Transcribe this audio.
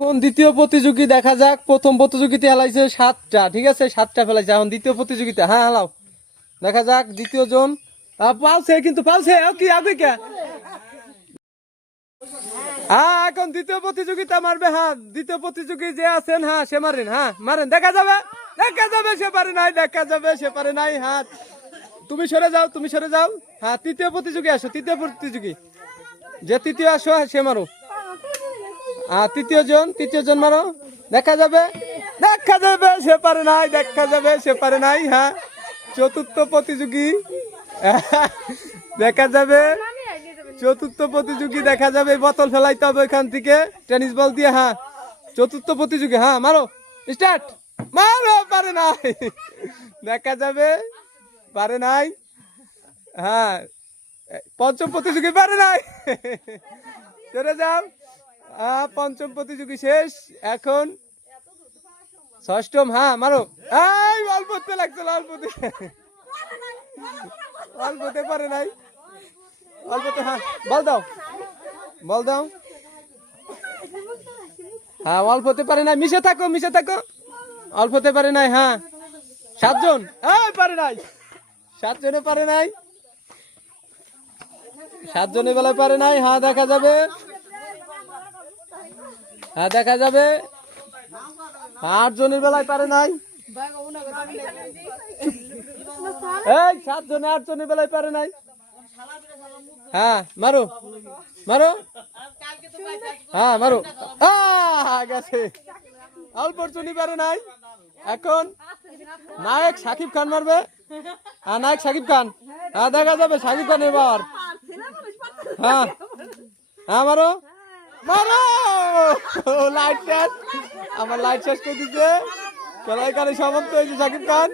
কোন দ্বিতীয় প্রতিযোগী দেখা যাক। প্রথম প্রতিযোগিতা হেলাইছে 7টা, ঠিক আছে 7টা ফেলাইছে। এখন দ্বিতীয় প্রতিযোগিতা, হ্যাঁ হেলাও, দেখা যাক দ্বিতীয় জন পালছে, কিন্তু পালছে কি আগে কে। হ্যাঁ এখন দ্বিতীয় প্রতিযোগিতা মারবে। হ্যাঁ দ্বিতীয় প্রতিযোগী যে আছেন, হ্যাঁ সে মারেন, হ্যাঁ মারেন, দেখা যাবে, দেখা যাবে সে পারে নাই, দেখা যাবে সে পারে নাই। হ্যাঁ তুমি সরে যাও, তুমি সরে যাও। হ্যাঁ তৃতীয় প্রতিযোগী আসো, তৃতীয় প্রতিযোগী যে তৃতীয় আসো সে মারো। তৃতীয় জন মারো, দেখা যাবে, দেখা যাবে সে পারে নাই, দেখা যাবে সে পারে নাই। হ্যাঁ চতুর্থ প্রতিযোগী দেখা যাবে, চতুর্থ প্রতিযোগী দেখা যাবে। বোতল ফেলাইতে হবে ওইখান থেকে টেনিস বল দিয়ে। হ্যাঁ চতুর্থ প্রতিযোগী, হ্যাঁ মারো, স্টার্ট, মারো, পারে নাই, দেখা যাবে পারে নাই। হ্যাঁ পঞ্চম প্রতিযোগী পারে নাই, চলে যাও। পঞ্চম প্রতিযোগী শেষ, এখন ষষ্ঠম। হ্যাঁ মারো, এই অল্পতে লাগছিল, অল্পতে, অল্পতে পারে নাই, অল্পতে। হ্যাঁ বল দাও, বল দাও। হ্যাঁ অল্পতে পারে নাই, মিশে থাকো, মিশে থাকো, অল্পতে পারে নাই। হ্যাঁ 7 জন, এই পারে নাই, 7 জনে পারে নাই, 7 জনের বেলায় পারে নাই। হ্যাঁ দেখা যাবে, হ্যাঁ দেখা যাবে। 8 জনের বেলায় পারে নাই, এই 7 জনে 8 জনের বেলায় পারে নাই। হ্যাঁ মারো, মারো, হ্যাঁ মারো, গেছে, অল্প জনই পারে নাই। এখন নায়ক সাকিব খান মারবে। হ্যাঁ নায়ক সাকিব খান, হ্যাঁ দেখা যাবে সাকিব খান এবার। হ্যাঁ হ্যাঁ মারো, মারো, লাইট শেষ, আমার লাইট শেষ করে দিচ্ছে। খেলা এখানে সমাপ্ত হয়েছে। সাকিব খান